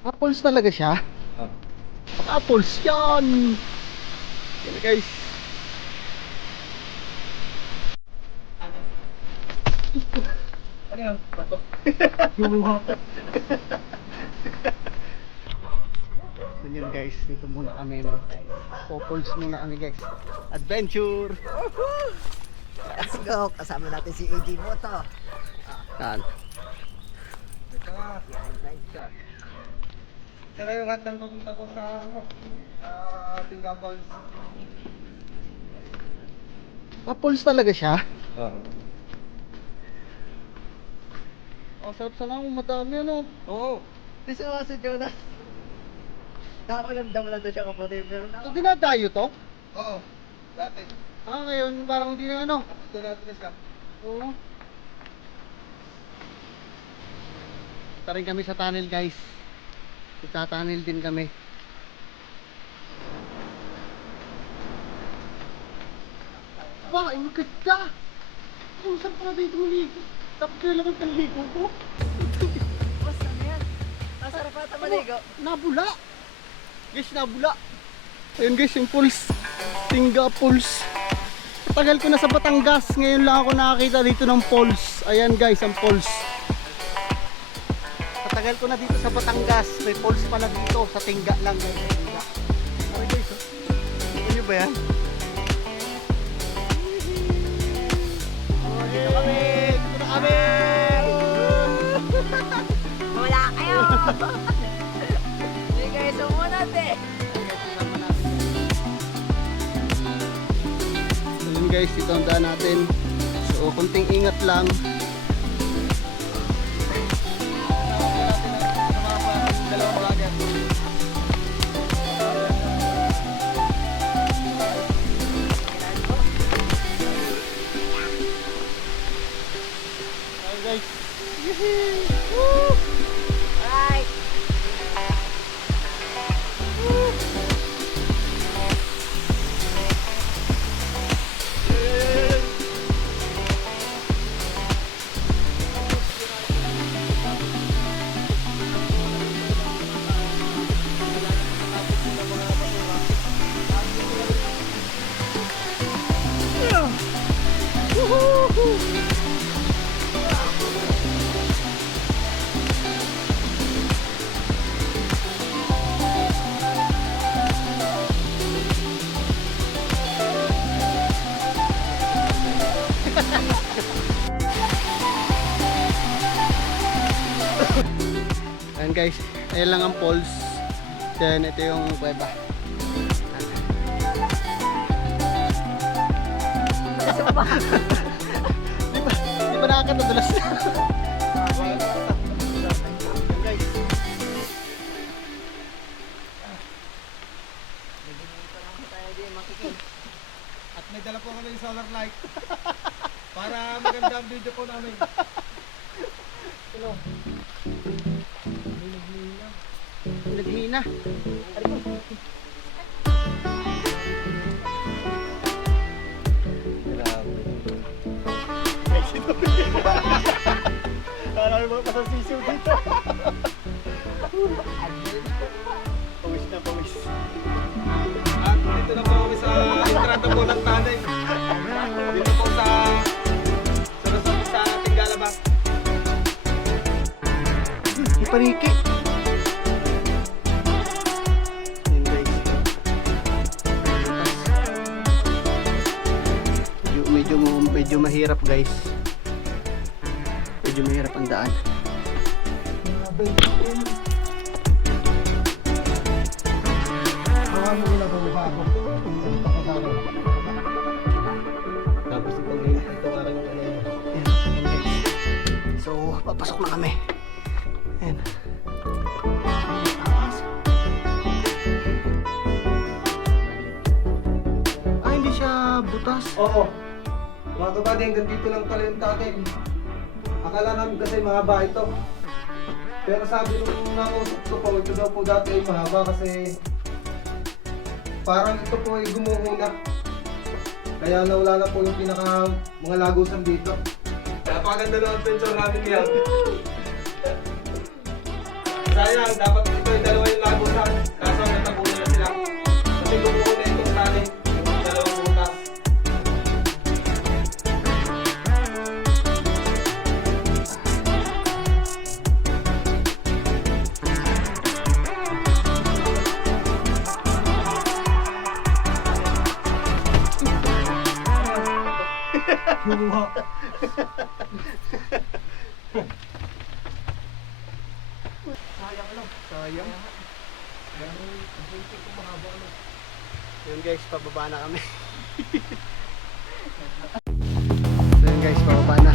Apples talaga siya? Apples yan! Yan guys. Ano yan? Bato? So yun guys, dito muna kami, no? Apples muna kami guys. Adventure! Let's go! Kasama natin si AJ Moto. Yan. Saka yung lahat ng pupunta ko sa Singapore. Apples talaga siya? Oo. Ang sarap sana kung madami ano. Oo. Gusto mo si Jonas? Nakakulamdam lang doon siya kapatid. Pero So dinadayo to? Oo. Dati. Ngayon parang hindi na ano. Ito natin siya. Oo. Punta rin kami sa tunnel guys. Tunnel din kami. Wow, ang ganda! Ang sarap na dito maligo. Tapos kailangan panligo ko. basta na yan. Masarap ata maligo. Nabula! Guys, nabula! Ayun guys, yung pulse. Tinga pulse. Tagal ko na sa Batangas. Ngayon lang ako nakakita dito ng pulse. Ayan guys, ang pulse. Tagal ko na dito sa Batangas. May pulse pala dito. Sa Tinga lang guys. Tinga. Ay guys, oh. Ano ba yan? Dito kami! Dito na kami! Wala kayo! Hindi kayo sumunod eh! So yun guys, ito ang daan natin. So kunting ingat lang. Guys. Woo! Alright! Ayan guys, ayan lang ang poles. Then ito yung kuweba. Di ba nakakatadulas? Guys. At may dala po kami yung solar light. Para maganda ang video po namin. Hello. Naghihina. Parang mga pasasisiw dito. Pawis na pawis. At dito na po kami sa entrada po ng tanay. Dito po sa Resort sa Tinggalaba. Ipaniki. Ayan guys. Medyo mahirap guys. Medyo mahirap ang daan. Tapos itong aking Ayan guys. So, papasok na kami. Ayan. Ah, hindi siya butas. Oo. Mga kapatid, hanggang dito lang pala yung takin. Akala namin kasi mahaba ito. Pero sabi nung nakusap ko po, ito daw po dati ay mahaba kasi parang ito po ay gumuhula. Kaya nawala na po yung pinaka mga lagusan dito. Napakaganda ng adventure namin ngayon. Sayang, dapat ito yung dalawa yung lagusan. Kaso natapunan na sila. Kasi gumuho na itong tali. Yung dalawang butas. Sayang. Yun guys, pababa na kami. So yun guys, pababa na.